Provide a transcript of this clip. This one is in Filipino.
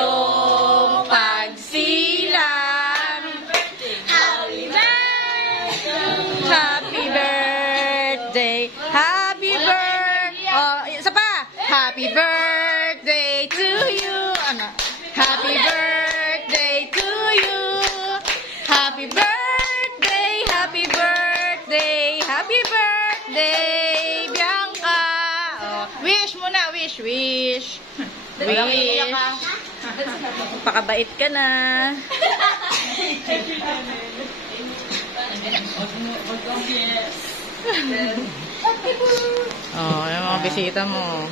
iyong pagsilang. Happy birthday, happy birthday. Oh, isa pa. Happy birthday to you. Ano? Happy birthday to you. Happy birthday, happy birthday, happy birthday, Bianca. Oh, wish muna, wish. Wish. Pakabait ka na. Oh, yung mga bisita mo.